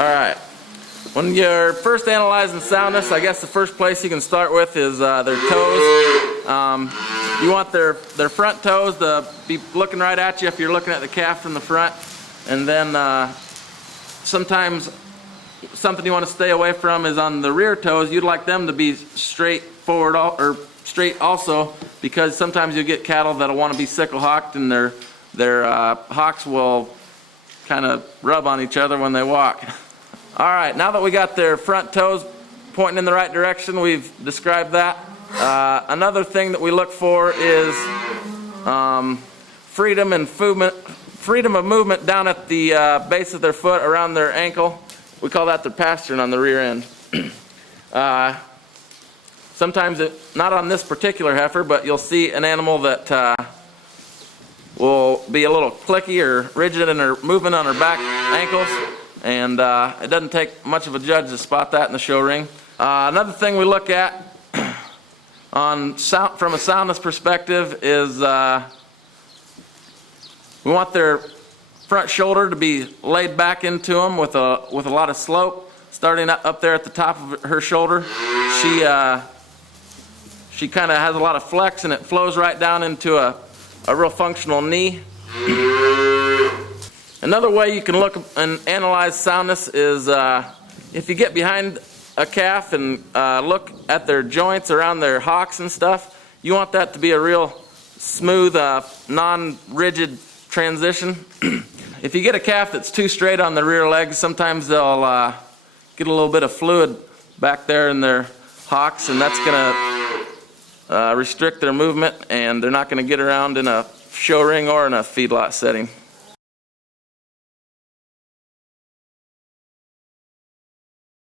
Alright, when you're first analyzing soundness, I guess the first place you can start with is their toes. You want their front toes to be looking right at you if you're looking at the calf from the front. And then sometimes something you want to stay away from is on the rear toes. You'd like them to be straight forward or straight also, because sometimes you get cattle that'll want to be sickle hocked, and their hocks will kind of rub on each other when they walk. All right, now that we got their front toes pointing in the right direction, we've described that. Another thing that we look for is freedom of movement down at the base of their foot, around their ankle. We call that their pastern on the rear end. Sometimes, not on this particular heifer, but you'll see an animal that will be a little clicky or rigid in her movement on her back ankles, and it doesn't take much of a judge to spot that in the show ring. Another thing we look at on from a soundness perspective is we want their front shoulder to be laid back into them with a lot of slope, starting up there at the top of her shoulder. She kind of has a lot of flex, and it flows right down into a real functional knee. Another way you can look and analyze soundness is if you get behind a calf and look at their joints around their hocks and stuff, you want that to be a real smooth, non-rigid transition. If you get a calf that's too straight on the rear legs, sometimes they'll get a little bit of fluid back there in their hocks, and that's going to restrict their movement, and they're not going to get around in a show ring or in a feedlot setting.